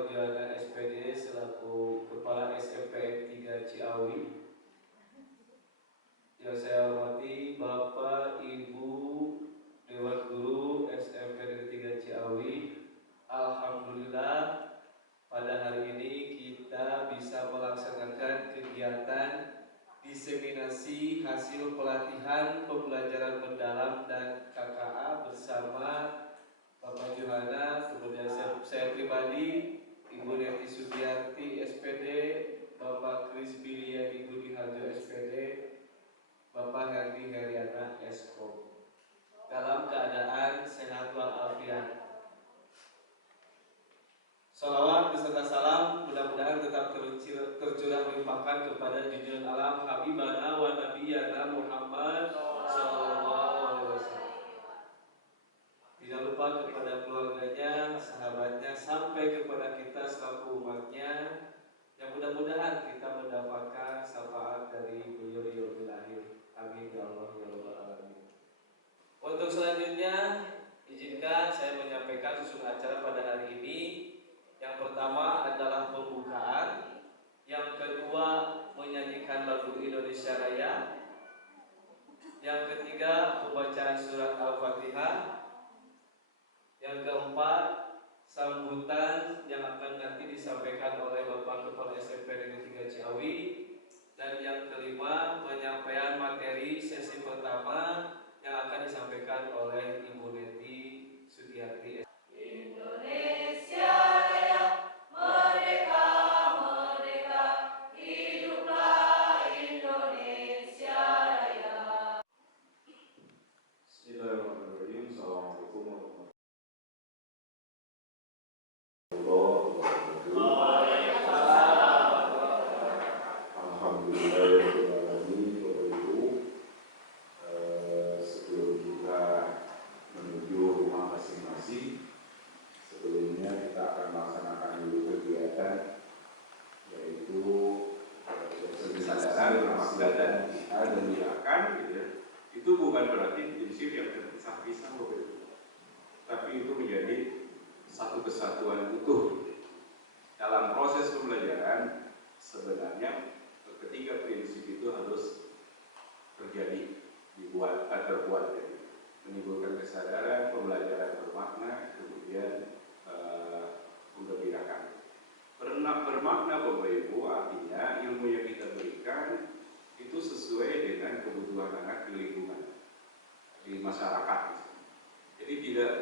Bapak Juana SPD selaku Kepala SMPN 3 Ciawi. Yang saya hormati Bapak Ibu Dewan Guru SMPN 3 Ciawi. Alhamdulillah pada hari ini kita bisa melaksanakan kegiatan diseminasi hasil pelatihan pembelajaran mendalam dan KKA bersama Bapak Johana, kemudian saya pribadi, Ibu Neti Sugiarti SPD, Bapak Kris Biliani Budi Harjo SPD, Bapak Herdi Heriana Esko, dalam keadaan sehat walafiat. Salawat beserta salam mudah-mudahan tetap tercurah limpahkan kepada junjungan alam Habibana wa Nabiyana Muhammad Sallallahu Alaihi Wasallam. Tidak lupa kepada keluarganya, sahabatnya, sampai kepada kita selaku umatnya, yang mudah-mudahan kita mendapatkan syafaat dari beliau di yaumil akhir. Amin ya Allah ya Rabbal alamin. Untuk selanjutnya, izinkan saya menyampaikan susun acara pada hari ini. Yang pertama adalah pembukaan, yang kedua menyanyikan lagu Indonesia Raya, yang ketiga pembacaan surat Al-Fatihah, yang keempat sambutan yang akan nanti disampaikan oleh Bapak Kepala SMP Negeri 3 Ciawi, dan yang kelima penyampaian materi sesi pertama yang akan disampaikan oleh Ibu Neti Sugiarti. Indonesia Raya, merdeka, merdeka, hiduplah Indonesia Raya. Bismillahirrahmanirrahim. Assalamualaikum warahmatullahi wabarakatuh. Alhamdulillahirrahmanirrahim. Bapak Ibu, sebelum kita menuju rumah masing-masing, sebelumnya kita akan melaksanakan dulu kegiatan, yaitu kesadaran, ramadhan dan kita gembirakan, gitu ya. Itu bukan berarti prinsip yang terpisah-pisah, Bapak Ibu, tapi itu menjadi satu kesatuan utuh. Dalam proses pembelajaran sebenarnya ketiga prinsip itu harus terjadi, terbuat, jadi menimbulkan kesadaran, pembelajaran bermakna, kemudian menggembirakan. Bermakna Bapak Ibu artinya ilmu yang kita berikan itu sesuai dengan kebutuhan anak di lingkungan, di masyarakat. Jadi tidak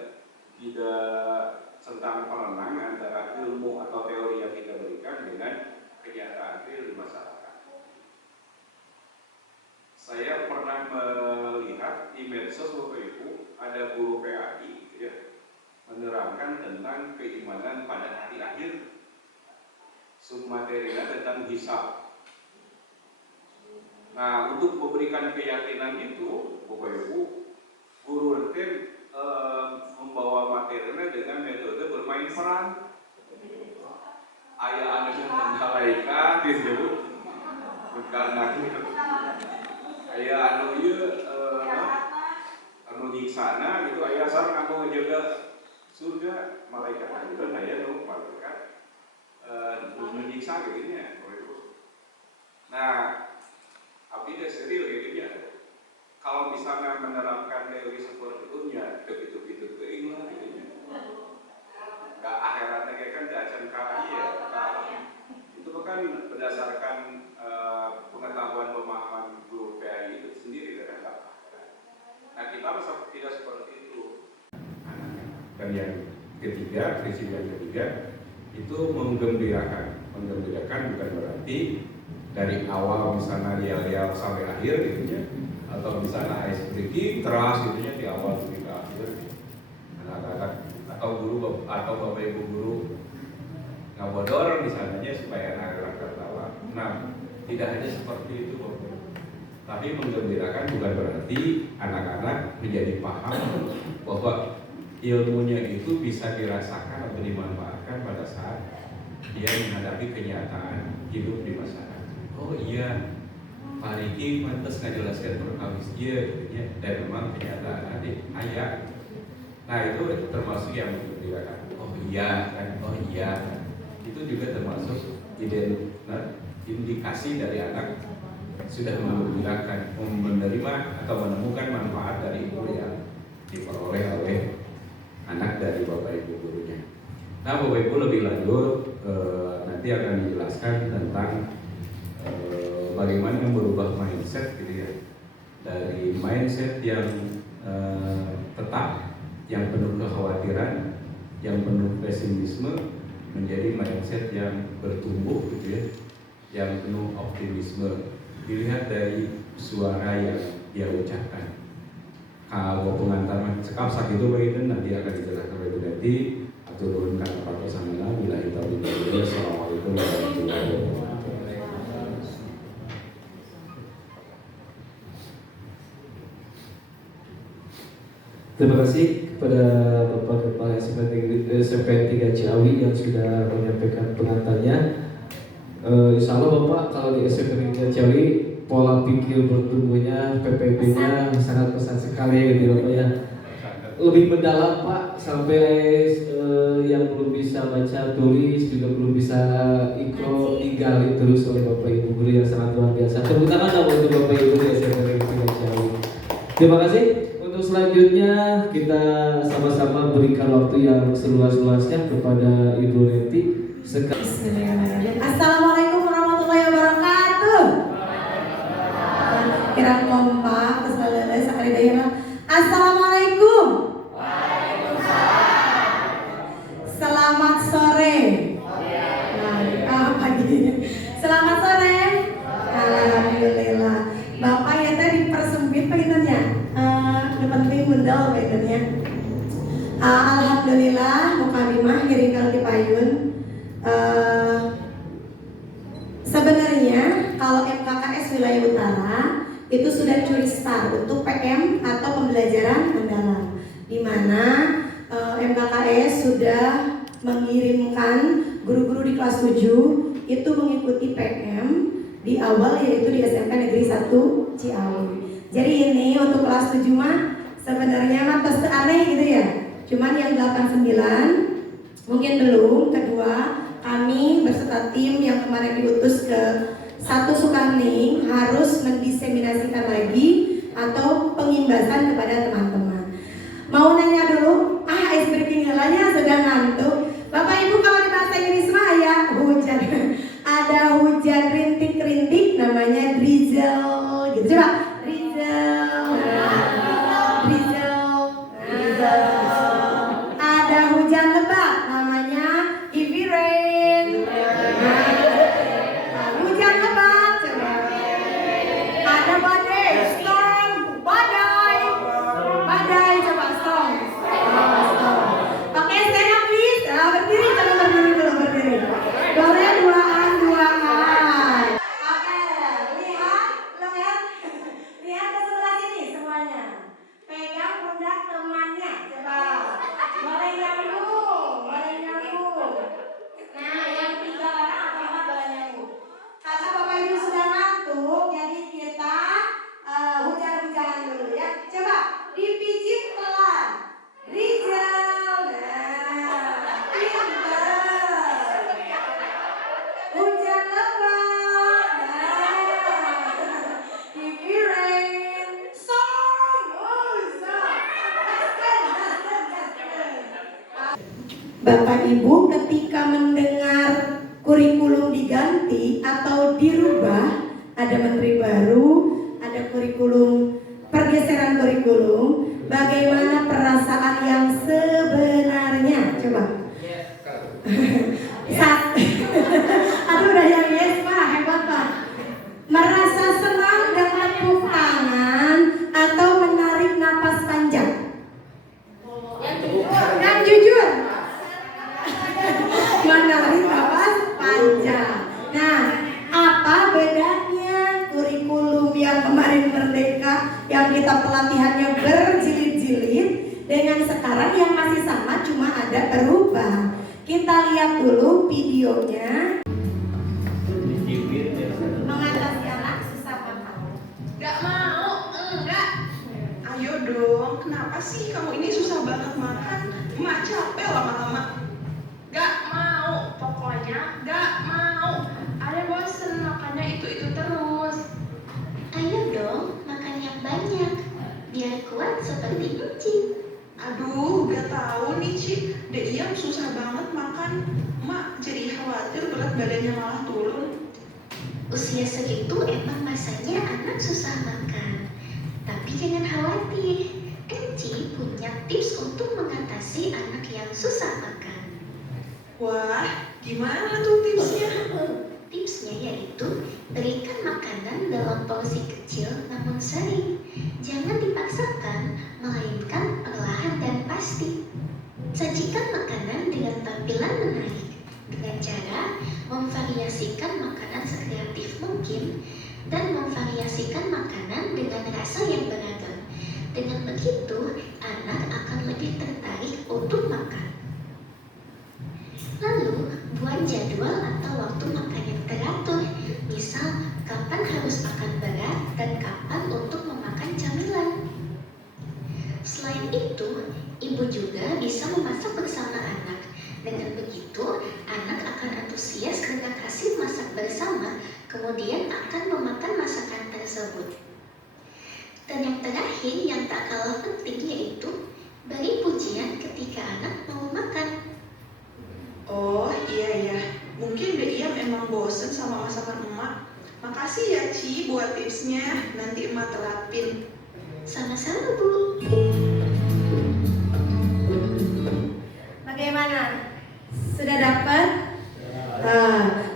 tentang perenang antara ilmu atau teori yang kita berikan dengan kenyataan real di masyarakat. Saya pernah melihat di medsos Bapak Ibu ada guru PAI ya, menerangkan tentang keimanan pada hari akhir, submaterinya tentang hisab. Nah, untuk memberikan keyakinan itu Bapak Ibu, guru nanti membawa materinya dengan metode bermain peran. Ayah anaknya malaikat disebut bukan lagi. Ayah anu ieu anu nyiksana gitu, ayah sareng anu ngejaga surga, malaikat aja aya nu malaikat nu nyiksa gitu nya. Nah, abdi teh serius gitu nya. Kalau misalnya menerapkan teori seperti itu ya begitu-begitu keinginan gitu. Ke akhiratnya kayak kan diajar KAI ya, itu kan berdasarkan pengetahuan pemahaman guru PAI itu sendiri terhadap akhirat. Nah kita tidak seperti itu. Dan yang ketiga, prinsip yang ketiga itu menggembirakan. Menggembirakan bukan berarti dari awal misalnya yel-yel sampai akhir gitu ya, atau misalnya ice breaking keras gitu ya di awal sampai ke akhir. Anak-anak atau guru atau bapak ibu guru ngabodor misalnya supaya anak-anak tertawa. Nah, tidak hanya seperti itu Bapak, tapi menggembirakan bukan berarti anak-anak menjadi paham bahwa ilmunya itu bisa dirasakan atau dimanfaatkan pada saat dia menghadapi kenyataan hidup di masyarakat. Oh iya, Pak Riki pantas ngajelaskan perkawis dia ya, dan memang kenyataan ayat. Nah itu termasuk yang menggembirakan. Oh iya kan, oh iya kan. itu juga termasuk indikasi dari anak sudah menerima atau menemukan manfaat dari ilmu yang diperoleh oleh anak dari Bapak Ibu gurunya. Nah, Bapak Ibu lebih lanjut nanti akan dijelaskan tentang bagaimana merubah mindset gitu ya, dari mindset yang tetap, yang penuh kekhawatiran, yang penuh pesimisme, menjadi mindset yang bertumbuh gitu ya, yang penuh optimisme. Dilihat dari suara yang dia ucapkan. Kalau pengantar sekap saat itu begitu nanti akan dijelaskan oleh Bu Deti. Aturun kata Pak Samina bila kita bicara. Assalamualaikum warahmatullahi wabarakatuh. Terima kasih kepada Bapak Kepala SMP 3 Ciawi yang sudah menyampaikan pengantarnya. Insya Allah Bapak kalau di SMP 3 Ciawi pola pikir bertumbuhnya PPB-nya sangat besar sekali gitu Bapak ya. Lebih mendalam Pak, sampai yang belum bisa baca tulis juga belum bisa ikro digali terus oleh Bapak Ibu guru yang sangat luar biasa. Tepuk tangan dong untuk Bapak Ibu di SMP 3 Ciawi. Terima kasih. Untuk selanjutnya kita sama-sama berikan waktu yang seluas-luasnya kepada Ibu Neti. Assalamualaikum warahmatullahi wabarakatuh. Kira kompak terus lele sekali daerah. Assalamualaikum. Selamat sore. Pagi. Selamat sore. Alhamdulillah. Bapak ya tadi persempit penginannya. Penting mendal bedanya. Alhamdulillah mukadimah ngiring kalau dipayun. Sebenarnya kalau MKKS wilayah utara itu sudah curi start untuk PM atau pembelajaran mendalam, di mana MKKS sudah mengirimkan guru-guru di kelas 7 itu mengikuti PM di awal, yaitu di SMP Negeri 1 Ciawi. Jadi ini untuk kelas 7 mah sebenarnya mah aneh gitu ya. Cuman yang 89 mungkin belum. Kedua, kami beserta tim yang kemarin diutus ke 1 Sukaning harus mendiseminasikan lagi atau pengimbasan kepada teman-teman. Mau nanya dulu, ice breaking galanya sudah ngantuk. Bapak Ibu kalau di bahasa Inggris mah ya hujan. Ada hujan rintik-rintik namanya drizzle gitu. Coba drizzle. Ada hujan lebat namanya heavy rain. Hujan lebat coba. Ada badai, storm, badai coba storm. Pakai stand up please. Berdiri coba, berdiri dulu, berdiri. Boleh duaan. Oke, lihat ke sebelah sini semuanya. Pegang pundak temannya, coba. Boleh nyambung. Nah, yang 3 orang atau 4 boleh nyambung. Karena Bapak Ibu sudah ngantuk, jadi kita hujan-hujanan dulu ya. Coba dipijit pelan. Rizal. Nah, pinter. Hujan lebat. Nah, heavy rain. Storm. Bapak Ibu ketika mendengar kurikulum diganti atau dirubah, ada menteri baru, ada kurikulum, pergeseran kurikulum, bagaimana perasaan yang sebenarnya? Coba. Aduh udah yang yes Pak, hebat Pak. Merasa senang dan tepuk tangan atau menarik napas panjang? Yang jujur. Menarik napas panjang. Nah, apa bedanya kurikulum yang kemarin merdeka, yang kita pelatihannya berjilid-jilid, dengan sekarang yang masih sama cuma ada perubahan? Kita lihat dulu videonya. Mengatasi anak susah makan. Gak mau, enggak. Ayo dong, kenapa sih kamu ini susah banget makan? Emak capek lama-lama. Gak mau, pokoknya makan. Mak jadi khawatir berat badannya malah turun. Usia segitu emang masanya anak susah makan. Tapi jangan khawatir, Enci punya tips untuk mengatasi anak yang susah makan. Wah, gimana tuh tipsnya? Tipsnya yaitu berikan makanan dalam porsi kecil namun sering. Jangan dipaksakan, melainkan perlahan dan pasti. Sajikan makanan dengan tampilan menarik, dengan cara memvariasikan makanan sekreatif mungkin dan memvariasikan makanan dengan rasa yang beragam. Dengan begitu, anak akan lebih tertarik untuk makan. Lalu, buat jadwal atau waktu makan yang teratur. Misal, kapan harus makan berat dan kapan untuk memakan camilan. Selain itu, ibu juga bisa memasak bersama anak. Dengan begitu, anak akan antusias karena hasil masak bersama, kemudian akan memakan masakan tersebut. Dan yang terakhir yang tak kalah penting yaitu beri pujian ketika anak mau makan. Oh iya, mungkin Dek Iyam emang bosen sama masakan emak. Makasih ya Ci buat tipsnya, nanti emak terapin. Sama-sama Bu. Bagaimana? Sudah dapat?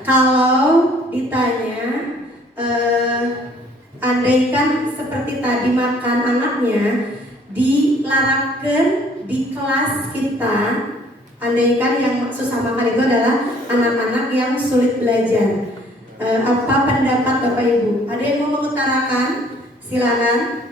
Kalau ditanya, andaikan seperti tadi makan anaknya dilarangkan di kelas kita, andaikan yang susah makan itu adalah anak-anak yang sulit belajar. Apa pendapat Bapak Ibu? Ada yang mau mengutarakan? Silakan.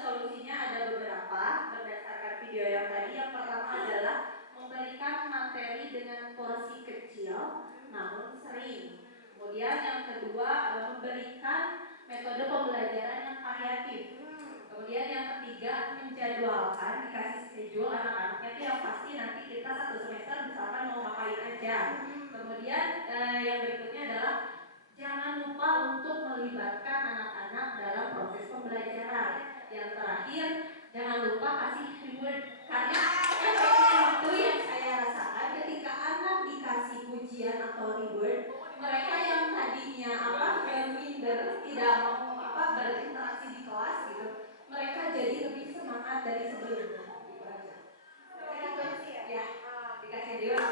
Solusinya ada beberapa berdasarkan video yang tadi. Yang pertama adalah memberikan materi dengan porsi kecil namun sering. Kemudian yang kedua memberikan metode pembelajaran yang variatif. Kemudian yang ketiga menjadwalkan, dikasih schedule anak-anaknya itu yang pasti nanti kita satu semester misalkan mau ngapain aja. Kemudian yang berikutnya adalah jangan lupa untuk melibatkan anak-anak dalam proses pembelajaran. Yang terakhir, jangan lupa kasih reward, karena efeknya itu yang saya rasakan ketika anak dikasih pujian atau reward, mereka yang tadinya minder, tidak mau berinteraksi di kelas gitu, mereka jadi lebih semangat dari sebelumnya. Ya, dikasih reward.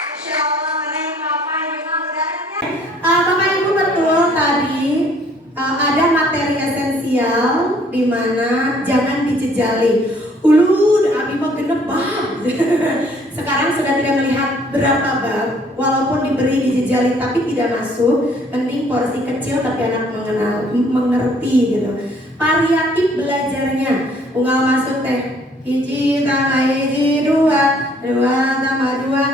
Masya Allah, keren Bapak Ibu. Bapak Ibu betul tadi ada materi esensial di mana jangan dijejali. Abi mau genep bab. Sekarang sudah tidak melihat berapa bab, walaupun diberi dijejali tapi tidak masuk. Penting porsi kecil tapi anak mengerti gitu. Variatif belajarnya, unggal masuk teh. Hiji tambah hiji dua, dua tambah dua.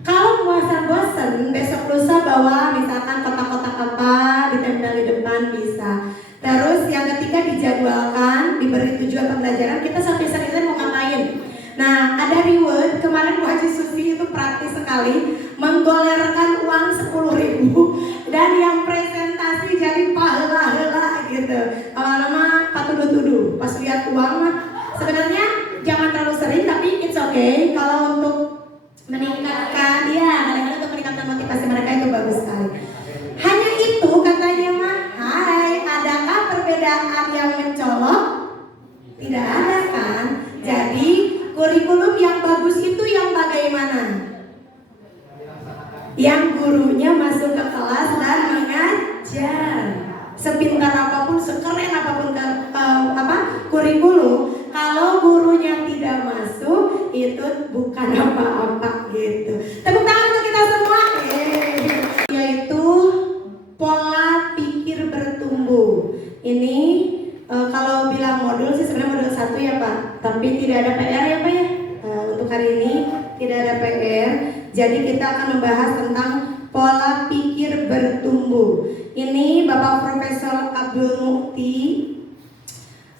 Kalau bosan, besok lusa bawa misalkan kotak-kotak apa ditempel di depan bisa. Terus yang ketiga dijadwalkan, diberi tujuan pembelajaran, kita sampai selesai mau ngapain. Nah, ada reward, kemarin Bu Haji Susi itu praktis sekali, menggolerkan uang 10.000 dan yang presentasi jadi pahala gitu. Lama-lama patuduh-tuduh, pas lihat uang mah sebenarnya jangan terlalu sering tapi it's okay. Kalau untuk meningkatkan, ya kadang-kadang untuk meningkatkan motivasi mereka itu bagus sekali. Hanya itu katanya Ini kalau bilang modul sih sebenarnya modul 1 ya Pak, tapi tidak ada PR ya Pak ya. Untuk hari ini tidak ada PR. Jadi kita akan membahas tentang pola pikir bertumbuh. Ini Bapak Profesor Abdul Mukti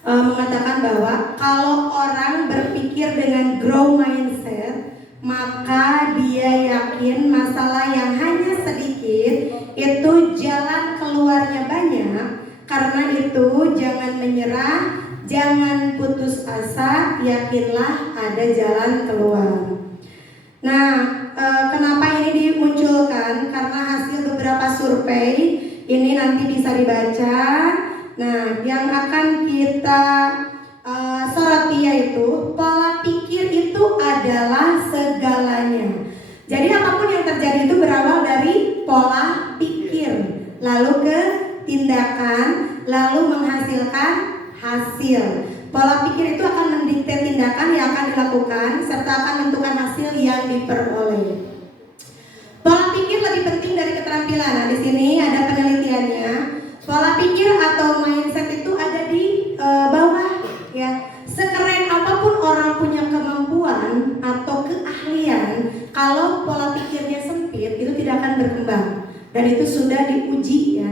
mengatakan bahwa kalau orang berpikir dengan grow mindset, maka dia yakin masalah yang hanya sedikit itu jalan keluarnya banyak. Karena itu jangan menyerah, jangan putus asa, yakinlah ada jalan keluar. Nah, kenapa ini dimunculkan? Karena hasil beberapa survei ini nanti bisa dibaca. Nah, yang akan kita soroti yaitu pola pikir itu adalah segalanya. Jadi apapun yang terjadi itu berawal dari pola pikir, lalu ke tindakan, lalu menghasilkan hasil. Pola pikir itu akan mendikte tindakan yang akan dilakukan serta akan menentukan hasil yang diperoleh. Pola pikir lebih penting dari keterampilan. Nah, di sini ada penelitiannya. Pola pikir atau mindset itu ada di bawah ya. Sekeren apapun orang punya kemampuan atau keahlian, kalau pola pikirnya sempit itu tidak akan berkembang. Dan itu sudah diuji ya.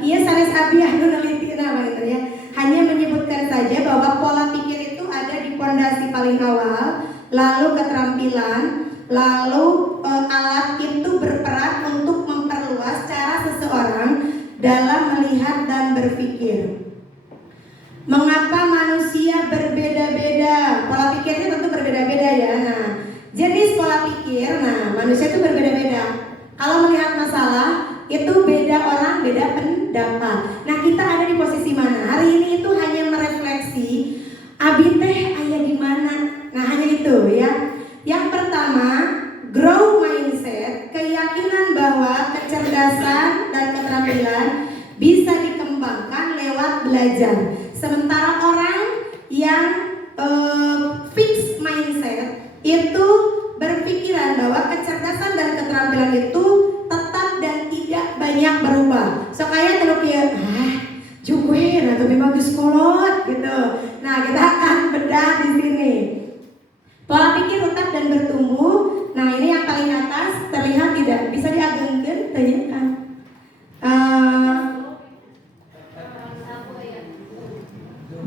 Ia Sanes Abi meneliti ya. Hanya menyebutkan saja bahwa pola pikir itu ada di pondasi paling awal, lalu keterampilan, lalu alat itu berperan untuk memperluas cara seseorang dalam melihat dan berpikir. Mengapa manusia berbeda-beda? Pola pikirnya tentu berbeda-beda ya. Nah, jenis pola pikir, manusia itu berbeda-beda. Kalau melihat masalah itu beda orang, beda pendapat. Nah, kita ada di posisi mana? Hari ini itu hanya merefleksi abi teh aya di mana. Nah, hanya itu ya. Yang pertama, grow mindset, keyakinan bahwa kecerdasan dan keterampilan bisa dikembangkan lewat belajar. Sementara orang yang fixed mindset itu berpikiran bahwa kecerdasan dan keterampilan itu tetap dan tidak banyak berubah. So kayak terus ya, juga atau memang sekolot gitu. Nah, kita akan bedah di sini. Pola pikir tetap dan bertumbuh. Nah, ini yang paling atas terlihat tidak bisa diagengkan, tanyakan.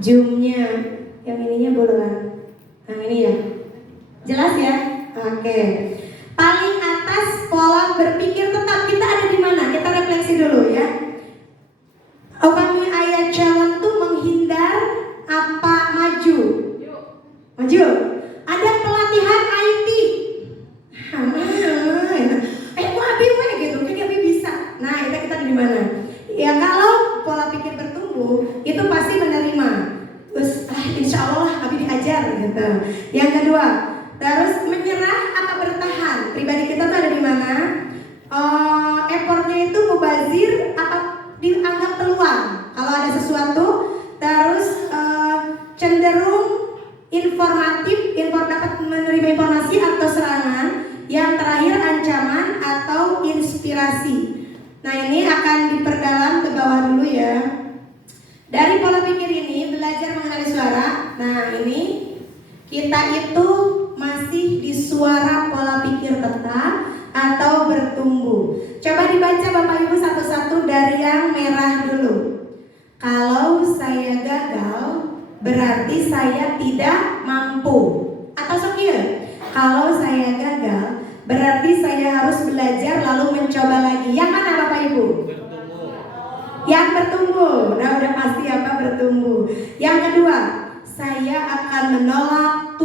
Zoomnya, yang ininya boloan. Nah, ini ya, jelas ya. Oke. Paling atas pola berpikir tetap, kita ada di mana? Kita refleksi dulu ya. Upami ayat jalan tuh menghindar apa maju? Maju. Ada pelatihan IT. Gitu, kan Abi bisa. Nah, kita di mana? Ya kalau pola pikir bertumbuh, itu pasti menerima. Terus, insya Allah Abi diajar gitu. Yang kedua, terus menyerah apa bertahan? Pribadi kita tuh ada di mana? Effortnya itu mubazir apa dianggap peluang? Kalau ada sesuatu, terus cenderung informatif, dapat menerima informasi atau serangan. Yang terakhir ancaman atau inspirasi. Nah, ini akan diperdalam ke bawah dulu ya. Dari pola pikir ini belajar mengenali suara. Nah, ini kita itu masih di suara pola pikir tetap atau bertumbuh. Coba dibaca Bapak Ibu satu-satu dari yang merah dulu. Kalau saya gagal, berarti saya tidak mampu. Atau skill. Kalau saya gagal, berarti saya harus belajar lalu mencoba lagi. Yang mana Bapak Ibu? Bertumbuh. Yang bertumbuh. Nah, udah pasti apa bertumbuh. Yang kedua, saya akan menolak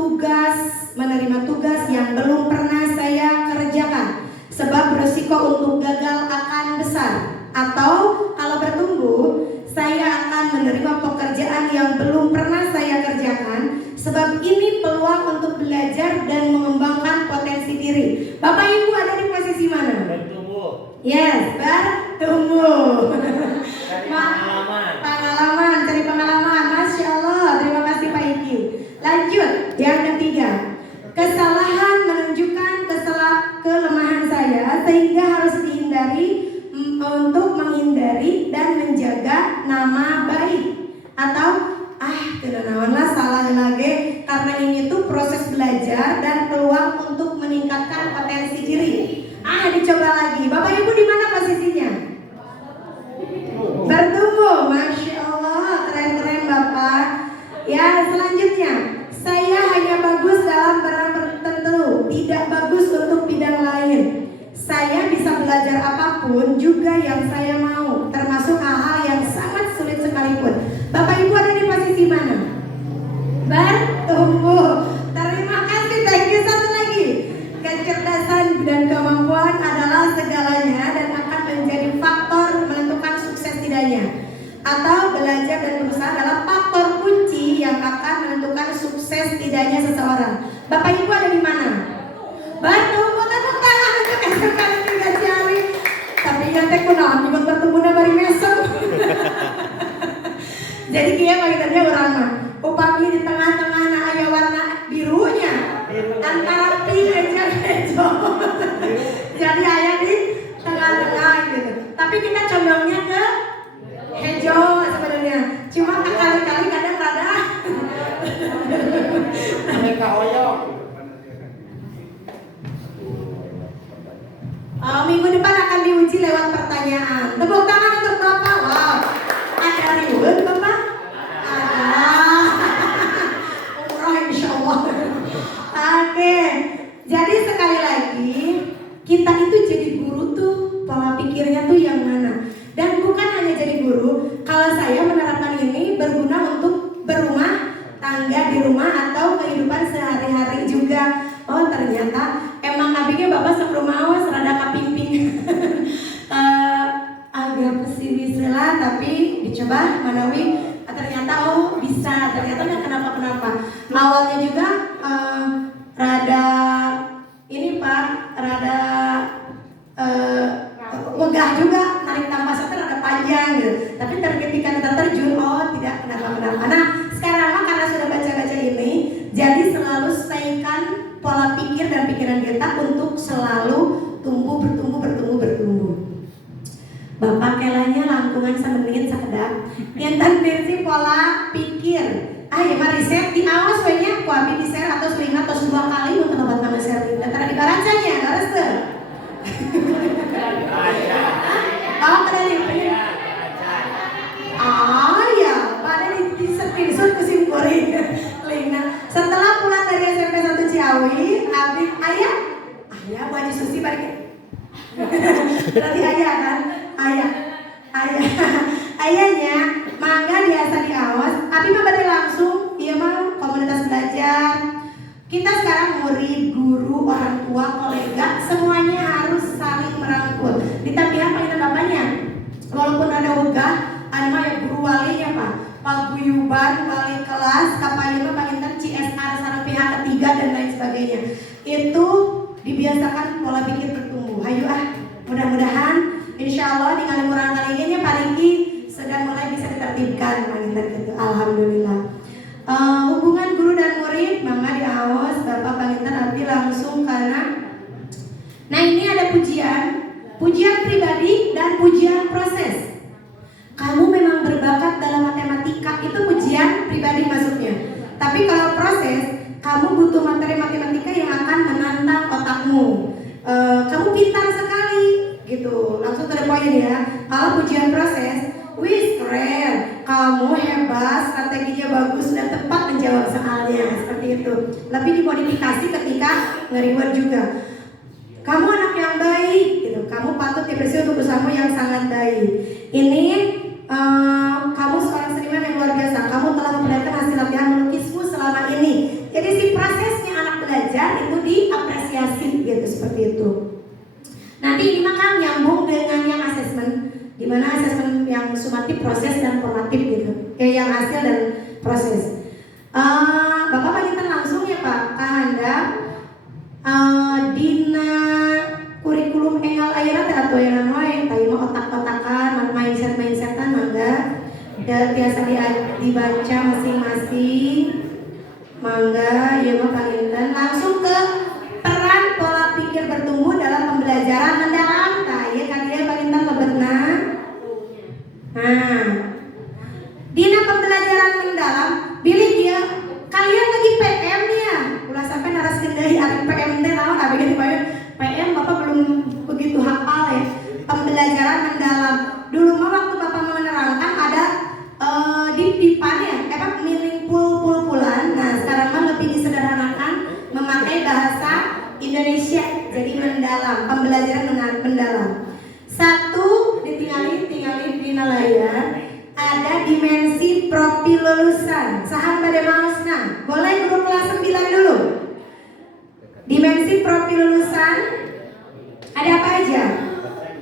menerima tugas yang belum pernah saya kerjakan, sebab berisiko untuk gagal akan besar. Atau kalau bertumbuh, saya akan menerima pekerjaan yang belum pernah saya kerjakan, sebab ini peluang untuk belajar dan mengembangkan potensi diri. Bapak Ibu ada di posisi mana? Bertumbuh. Yes, bertumbuh. Pengalaman. Cari pengalaman. Masya Allah, terima kasih Pak Iki. Lanjut, yang ketiga, kesalahan menunjukkan kelemahan saya, sehingga harus dihindari untuk menghindari dan menjaga nama baik. atau tidak naon lah salah lagi, karena ini tuh proses belajar dan peluang untuk meningkatkan potensi diri. Dicoba lagi. Bapak Ibu di mana posisinya? Bertumbuh, Masya Allah, keren-keren Bapak. Ya, selanjutnya, saya hanya bagus dalam bidang tertentu, tidak bagus untuk bidang lain. Saya bisa belajar apapun juga yang saya mau, termasuk hal-hal yang sangat sulit sekalipun. Bapak Ibu ada di posisi mana? Bertumbuh. Terima kasih, thank you. Satu lagi, kecerdasan dan kemampuan adalah segalanya dan akan menjadi faktor menentukan sukses tidaknya. Atau belajar dan berusaha adalah faktor kunci yang akan menentukan sukses tidaknya seseorang. Bapak Ibu ada di mana? Bertumbuh, tepuk tangan untuk SMK Negeri Ciawi. Tapi yang teh kunaon nyebut bertumbuhna bari mesem. Jadi kia panggilannya orang mah upami di tengah-tengah aya warna birunya antara pink dan hijau. Jadi aya di tengah-tengah gitu. Tapi kita condongnya ke hijau sebenarnya. Cuma kali-kali kadang rada mereka oyong. Minggu depan akan diuji lewat pertanyaan. Tepuk tangan untuk Bapak. Wow. Ada riweuh Bapak? Ada. Umroh insya Allah. Oke. Jadi sekali lagi, kita itu jadi guru tuh pola pikirnya tuh yang mana? Dan bukan hanya jadi guru. Kalau saya menerapkan ini berguna untuk berumah tangga di rumah atau kehidupan sehari-hari juga. Oh ternyata emang abinya Bapak sebelum mau serada kapimping. Agak pesimis lah, tapi dicoba manawi ternyata bisa, ternyata nggak kenapa-kenapa. Awalnya juga rada ini Pak, rada megah juga, tarik nafas itu rada panjang gitu. Tapi ketika kita terjun, tidak kenapa-kenapa. Nah sekarang mah karena sudah baca-baca ini, jadi selalu staykan pola pikir dan pikiran kita untuk selalu bertumbuh. Bapak kelanya langkungan sambil sakedap. Yang prinsip pola pikir. Ya mah riset di awas banyak ku abi di share atau selingat atau 2 kali untuk tempat nama share. Tara dibaracanya, harus tuh. Kada di. Ya, pada di screenshot kesimpulan. Lina. Setelah pulang dari SMP 1 Ciawi, abi ayah baju susi balik. Berarti ayah kan? Ayahnya mangga biasa di awas. Abi mah berarti langsung dia mah komunitas belajar. Kita sekarang murid, guru, orang tua, kolega, semuanya harus saling merangkul. Ditambah paling bapaknya. Walaupun ada wegah, ada ya guru walinya Pak. Paguyuban, wali kelas, kapalima paling CSR sareng pihak ketiga dan lain sebagainya. Itu dibiasakan pola pikir bertumbuh. Hayu mudah-mudahan insya Allah dengan kurang kali ini Pak Riki sedang mulai bisa ditertibkan gitu. Alhamdulillah. Hubungan guru dan murid mangga diawas Bapak Panginten Abdi langsung karena. Nah ini ada pujian pribadi dan pujian proses. Kamu memang berbakat dalam matematika, itu pujian pribadi masuknya. Tapi kalau proses, kamu butuh materi matematika yang akan menantang otakmu. Kamu pintar sekali, gitu. Langsung to the point ya. Kalau pujian proses, wis keren, kamu hebat, strateginya bagus dan tepat menjawab soalnya, seperti itu. Lebih dimodifikasi ketika nge-reward juga. Kamu anak yang baik, gitu. Kamu patut diapresiasi untuk usahamu yang sangat baik. Ini kamu seorang seniman yang luar biasa. Kamu telah memperlihatkan hasil latihan melukismu selama ini. Jadi si prosesnya anak belajar itu diapresiasi, gitu seperti itu. Nanti ini maka nyambung dengan yang asesmen, di mana asesmen yang sumatif, proses dan formatif gitu. Yang hasil dan proses. Bapak Panginten langsung ya Pak Kahanda. Dina kurikulum engal ayat atau yang lain, tahu otak-otakan, mindset-mindsetan mangga biasa dibaca masing-masing mangga ya Bapak Panginten langsung ke peran pola pikir bertumbuh dalam pembelajaran mendalam. Ya kan dia Panginten leberna. Dina pembelajaran pembelajaran mendalam. Dulu mah waktu Bapak menerangkan ada dip-dipan ya, miring pul-pul-pulan. Nah sekarang mah lebih disederhanakan memakai bahasa Indonesia, jadi mendalam, pembelajaran mendalam. Satu, tinggalin di layar, ada dimensi profil lulusan. Saham pada mausna, boleh guru kelas 9 dulu. Dimensi profil lulusan ada apa aja?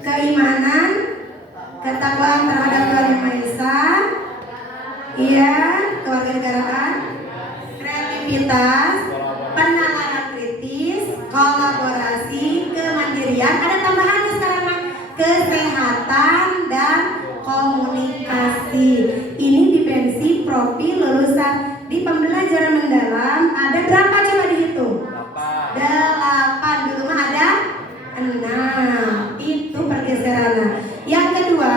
Keimanan, ketakwaan terhadap Tuhan Yang Maha Esa, iya, kewarganegaraan, kreativitas, penalaran kritis, kolaborasi, kemandirian. Ada tambahannya sekarang mah, kesehatan dan komunikasi. Ini dimensi profil lulusan. Di pembelajaran mendalam ada berapa coba dihitung? 8. Dulu mah ada 6. Itu pergeseran. Yang kedua,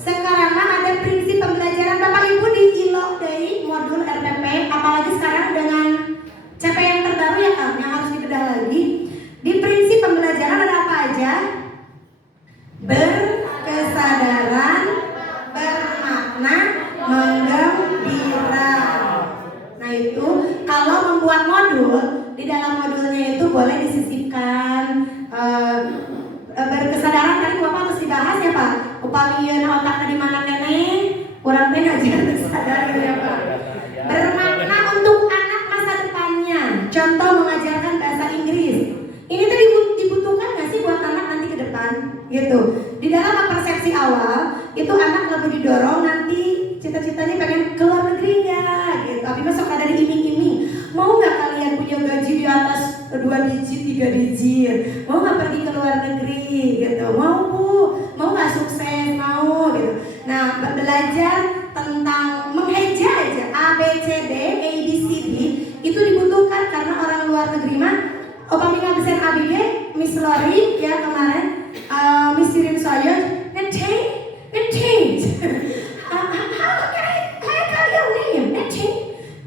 sekarang mah ada prinsip pembelajaran. Bapak Ibu di ILO dari modul RPP, apalagi sekarang dengan CP yang terbaru ya Kak, yang harus dibedah lagi. Di prinsip pembelajaran ada apa aja? Berkesadaran, bermakna, menggembira. Nah itu kalau membuat modul, di dalam modulnya itu boleh disisipkan berkesadaran. Tadi Bapak harus dibahas ya Pak. Upami otaknya di mana kene, kurang teh ngajar sadar gitu ya Pak. Bermakna untuk anak masa depannya. Contoh mengajarkan bahasa Inggris. Ini tuh dibutuhkan nggak sih buat anak nanti ke depan? Gitu. Di dalam persepsi awal itu anak lebih didorong nanti cita-citanya pengen ke luar negeri nggak? Gitu. Tapi besok ada diiming-iming. Mau nggak kalian punya gaji di atas 2 digit, 3 digit? Mau nggak pergi ke luar negeri? Gitu. Mau Bu? Mau nggak sukses? Mau gitu. Nah belajar tentang mengeja aja A, B, C, D, A, B, C, D itu dibutuhkan karena orang luar negeri mah Opamina Besen ABG, Miss Lori ya kemarin, Miss Sirin Soyot, Nete, how can I call your name? Nete,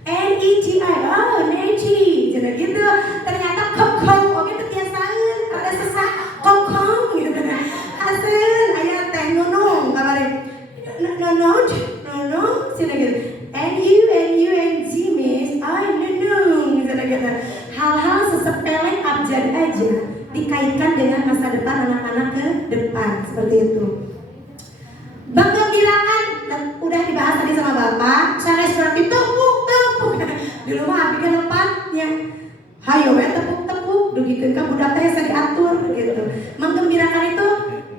N-E-T-I, oh Nete, jadi gitu. Ternyata kokong, oke ketiasaan, ada sesak kokong gitu. Hasil, ayah teh nunung, kabarin, no, sini gitu. N-U-N-G, Miss, I nunung, gitu. Hal-hal sesepele abjad aja dikaitkan dengan masa depan anak-anak ke depan seperti itu. Menggembirakan udah dibahas tadi sama Bapak. Cara seperti tepuk. Di rumah abinya lempatnya. Hayo we tepuk. Dugikeun ka budak teh bisa diatur gitu. Menggembirakan itu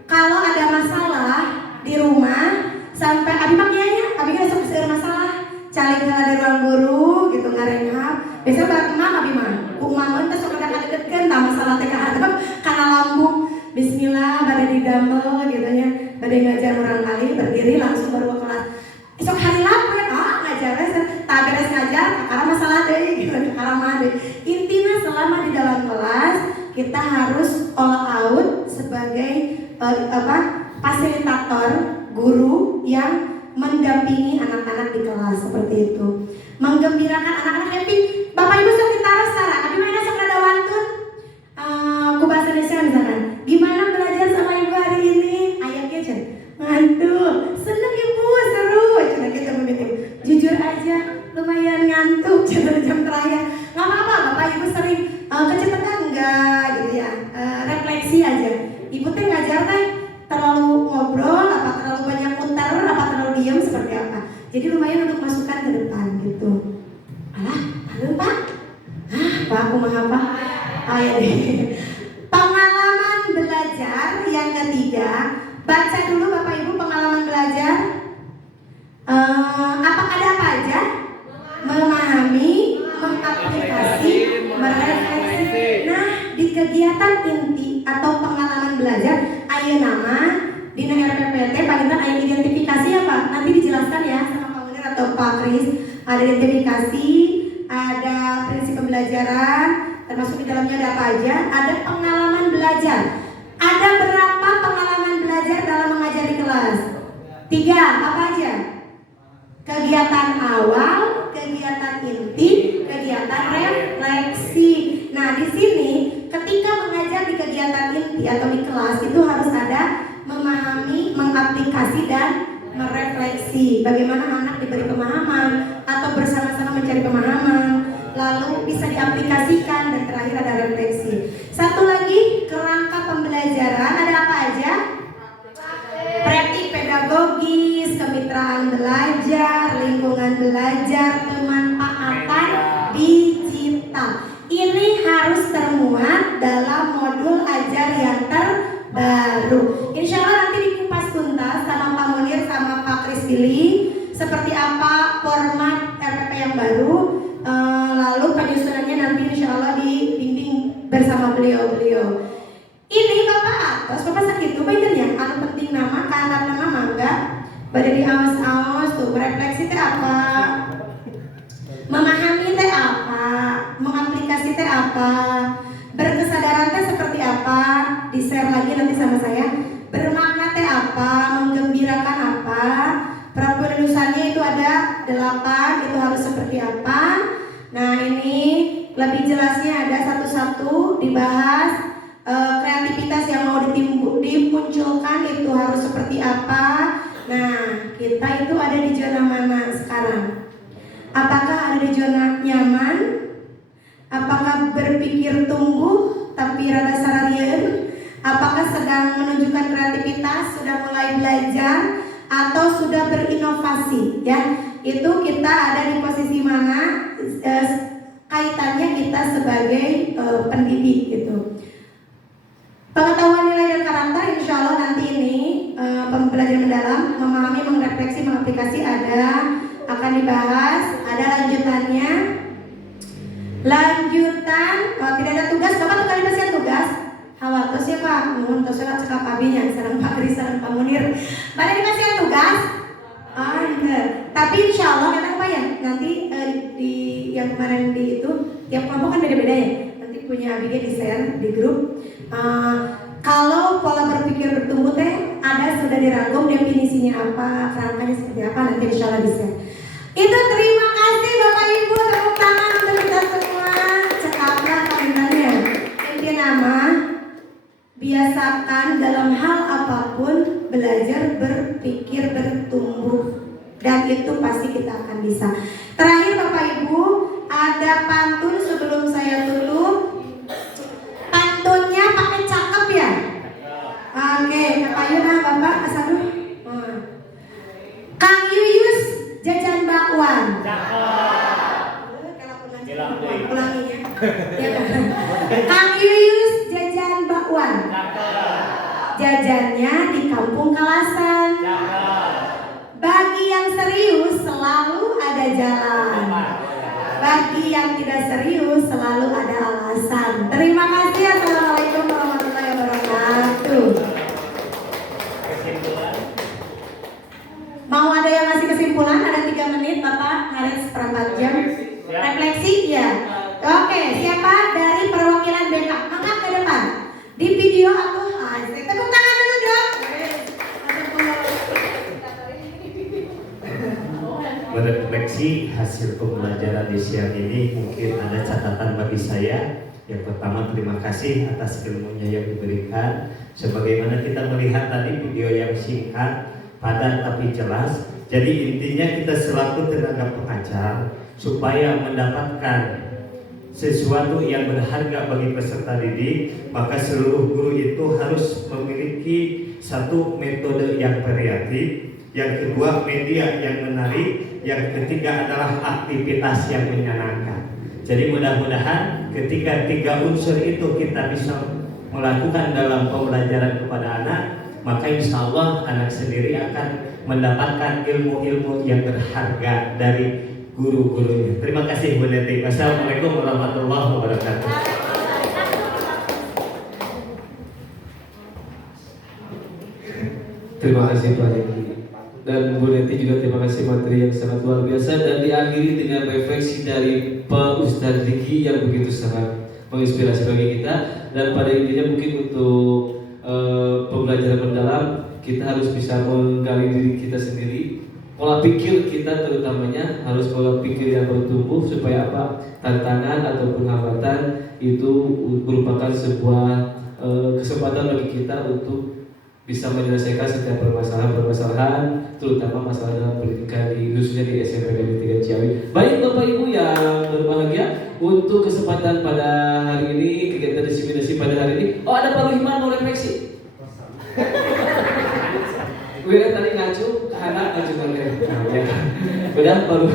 kalau ada masalah di rumah sampai abi mah kianya, abi geus sok seueur masalah. Calik dari ruang guru gitu ngarengap. Biasanya bareng emak abi mah. Kumaha teh sok deket-deketkeun tah masalah teh kahadap kana lambung. Bismillah bade didamel gitu nya. Bade ngajar urang kali berdiri langsung baru ke kelas. Esok hari lapar ngajar tak beres ngajar karena masalah deui gitu karena mah deui. Intinya selama di dalam kelas kita harus all out sebagai fasilitator guru yang mendampingi anak-anak di kelas seperti itu. Menggembirakan anak-anak happy. Bapak Ibu sok ditara Sarah, abi mana sok ada wantun? Ku bahasa Indonesia misalkan. Gimana belajar sama Ibu hari ini? Ayah aja. Ngantuk. Seneng Ibu, seru. Cuma kita begitu. Jujur aja, lumayan ngantuk jam terakhir. Enggak apa-apa, Bapak Ibu sering kecepatan enggak gitu ya. Refleksi aja. Ibu teh ngajar teh terlalu ngobrol, apa terlalu banyak muter, apa terlalu diam seperti apa. Jadi lumayan untuk masukkan ke depan gitu. Alah, halo Pak. Pak, aku mau apa? Ya deh. Pengalaman belajar yang ketiga. Baca dulu Bapak Ibu pengalaman belajar. Ada apa aja? Memahami, mengaplikasi, merefleksi. Nah, di kegiatan inti atau pengalaman belajar, ayo nama di RPPT paling kan ada identifikasi ya Pak. Nanti dijelaskan ya sama Pak Munir atau Pak Kris. Ada identifikasi, ada prinsip pembelajaran, termasuk di dalamnya ada apa aja. Ada pengalaman belajar. Ada berapa pengalaman belajar dalam mengajar di kelas? 3, apa aja? Kegiatan awal, kegiatan inti, kegiatan refleksi. Nah di sini ketika mengajar di kegiatan inti atau di kelas itu harus ada memahami, mengaplikasi dan merefleksi. Bagaimana anak diberi pemahaman atau bersama-sama mencari pemahaman, lalu bisa diaplikasikan, dan terakhir ada refleksi. Satu lagi, kerangka pembelajaran ada apa aja? Praktik pedagogis, kemitraan belajar, lingkungan belajar, pemanfaatan digital. Ini harus termuat dalam modul ajar yang terbaru. Insya Allah nanti dikupas tuntas sama Pak Munir sama Pak Krisili seperti apa format RPP yang baru. Lalu penyusunannya nanti insya Allah dibimbing bersama beliau-beliau. Ini Bapak Atos, Bapak sakit tuh baikkan ya. Anu penting nama, kantor nama mangga. Pada di awas-awas tuh, merefleksi teh apa, memahami teh apa, mengaplikasi teh apa, berkesadaran teh seperti apa, di share lagi nanti sama saya. Bermakna teh apa, menggembirakan apa, penulisannya itu ada 8, itu harus seperti apa. Nah ini lebih jelasnya ada satu-satu dibahas. Kreativitas yang mau dimunculkan itu harus seperti apa. Nah kita itu ada di zona mana sekarang? Apakah ada di zona nyaman? Apakah berpikir tumbuh tapi rada sararieun? Apakah sedang menunjukkan kreativitas, sudah mulai belajar, atau sudah berinovasi? Ya, itu kita ada di posisi mana? Kaitannya kita sebagai pendidik gitu. Pengetahuan nilai dan karakter insya Allah nanti ini pembelajaran mendalam, memahami, mengrefleksi, mengaplikasi akan dibahas. Ada lanjutannya. Tidak ada tugas. Bapak tuh kali pasien tugas. Hawatos ya Pak, mohon terserah cekap abinya, sarang Pak Kris, sarang Pak Munir. Mana di pasien tugas? Tapi insya Allah karena apa ya? Nanti di yang kemarin di itu tiap kelompok kan beda-beda ya. Punya abinya di share di grup. Kalau pola berpikir bertumbuh teh ada sudah dirangkum definisinya apa, kerangkanya seperti apa, nanti insya Allah di share. Itu terima kasih Bapak Ibu, tepuk tangan untuk kita semua. Cekaplah komentarnya. Inti nama, biasakan dalam hal apapun belajar berpikir bertumbuh, dan itu pasti kita akan bisa. Terakhir Bapak Ibu, ada pantun sebelum saya tutup. Pantunnya pakai cakep ya? Oke, Pak Bapak asal dulu. Kang Yuyus jajan bakwan. Ulanginya. Kang Yuyus jajan bakwan. Jajannya di Kampung Kalasan. Bagi yang serius selalu ada jalan. Bagi yang tidak serius selalu ada alasan. Terima kasih. Assalamualaikum warahmatullahi wabarakatuh. Mau ada yang ngasih kesimpulan? Ada 3 menit Bapak, harus 4 jam. Refleksi ya. Oke, siapa dari perwakilan BK? Angkat ke depan. Di video aku tepuk tangan dulu dong. Merefleksi hasil pembelajaran di siang ini, mungkin ada catatan bagi saya. Yang pertama, terima kasih atas ilmunya yang diberikan. Sebagaimana kita melihat tadi video yang singkat, padat tapi jelas. Jadi intinya kita selaku tenaga pengajar supaya mendapatkan sesuatu yang berharga bagi peserta didik, maka seluruh guru itu harus memiliki satu metode yang variatif. Yang kedua, media yang menarik. Yang ketiga adalah aktivitas yang menyenangkan. Jadi mudah-mudahan ketika 3 unsur itu kita bisa melakukan dalam pembelajaran kepada anak, maka insya Allah anak sendiri akan mendapatkan ilmu-ilmu yang berharga dari guru-gurunya. Terima kasih Bu Neti. Wassalamualaikum warahmatullahi wabarakatuh. Terima kasih Pak Neti. Dan Bu Neti juga terima kasih materi yang sangat luar biasa, dan diakhiri dengan refleksi dari Pak Ustadz Diki yang begitu sangat menginspirasi bagi kita. Dan pada intinya mungkin untuk pembelajaran mendalam kita harus bisa menggali diri kita sendiri, pola pikir kita terutamanya harus pola pikir yang bertumbuh supaya apa, tantangan ataupun hambatan itu merupakan sebuah kesempatan bagi kita untuk bisa menyelesaikan setiap permasalahan-permasalahan, terutama masalah dalam pendidikan khususnya di SMP Negeri 3 Ciawi. Baik Bapak Ibu yang berbahagia, untuk kesempatan pada hari ini, kegiatan diseminasi pada hari ini, ada Pak Ruhiman mau refleksi. Gue tadi ngacu, anak ngacu ya. Udah baru.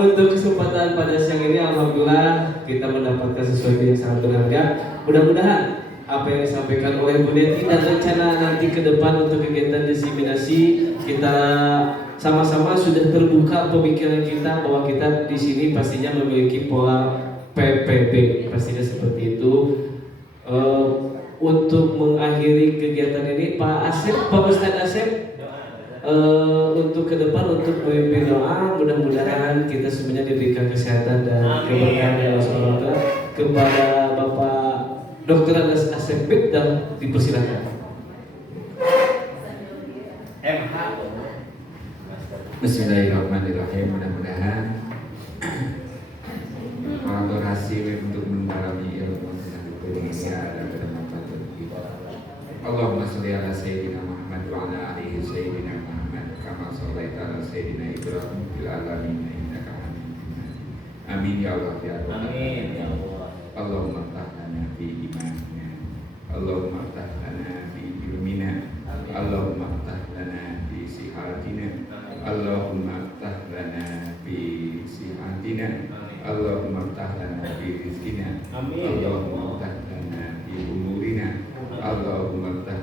Untuk kesempatan pada siang ini, alhamdulillah kita mendapatkan sesuatu yang sangat berharga. Mudah-mudahan apa yang disampaikan oleh Bu Neti dan rencana nanti ke depan untuk kegiatan diseminasi, kita sama-sama sudah terbuka pemikiran kita bahwa kita di sini pastinya memiliki pola PPB, pastinya seperti itu. Untuk mengakhiri kegiatan ini, Pak Asep, Pak Ustadz Asep, untuk ke depan untuk memimpin doa, mudah-mudahan kita semuanya diberikan kesehatan dan keberkahan dari Allah SWT. Kepada Bapak Dr. Asep dan dipersilakan. Bismillahirrahmanirrahim. Mudah-mudahan kolaborasi untuk mendalami ilmu yang diberikan ada bermanfaat untuk kita. Allahumma sholli ala sayyidina Muhammad wa ala alihi sayyidina Muhammad kama shallaita ala sayyidina Ibrahim fil alamin innaka Hamidum Majid. Amin ya Allah ya Rabbal alamin. Allahumma ftah fi imanina. Allahumma ftah fi ilmina. Allahumma ftah fi sihatina. Allahumma ftah fi sihatina. Allahumma ftah fi rizqina. Allahumma ftah fi umurina. Allahumma ftah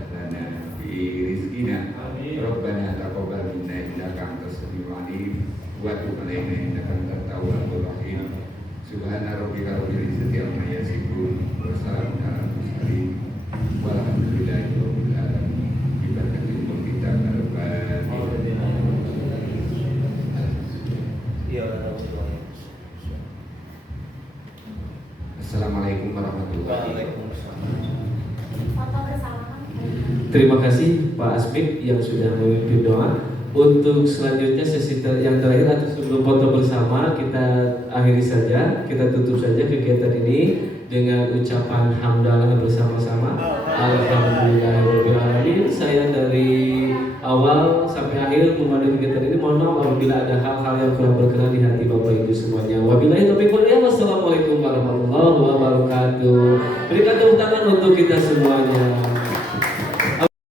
fi rizqina. Rabbana taqabbal minna innaka antas samiul alim wa tub alaina innaka antat tawwabur rahim. Subhana rabbika rabbil izzati amma yasifun wa salamun alal mursalin walhamdulillahi rabbil alamin. Ibadah kita Assalamualaikum warahmatullahi wabarakatuh. Terima kasih Pak Asmik yang sudah memimpin doa. Untuk selanjutnya sesi yang terakhir atau sebelum foto bersama, kita akhiri saja, kita tutup saja kegiatan ini dengan ucapan hamdalah bersama-sama. Alhamdulillahirabbil alamin. Saya dari awal sampai akhir memandu kegiatan ini, mohon maaf apabila ada hal-hal yang kurang berkenan di hati Bapak Ibu semuanya. Wabillahi taufiq wal hidayah. Wassalamualaikum warahmatullahi wabarakatuh. Berikan tepuk tangan untuk kita semuanya.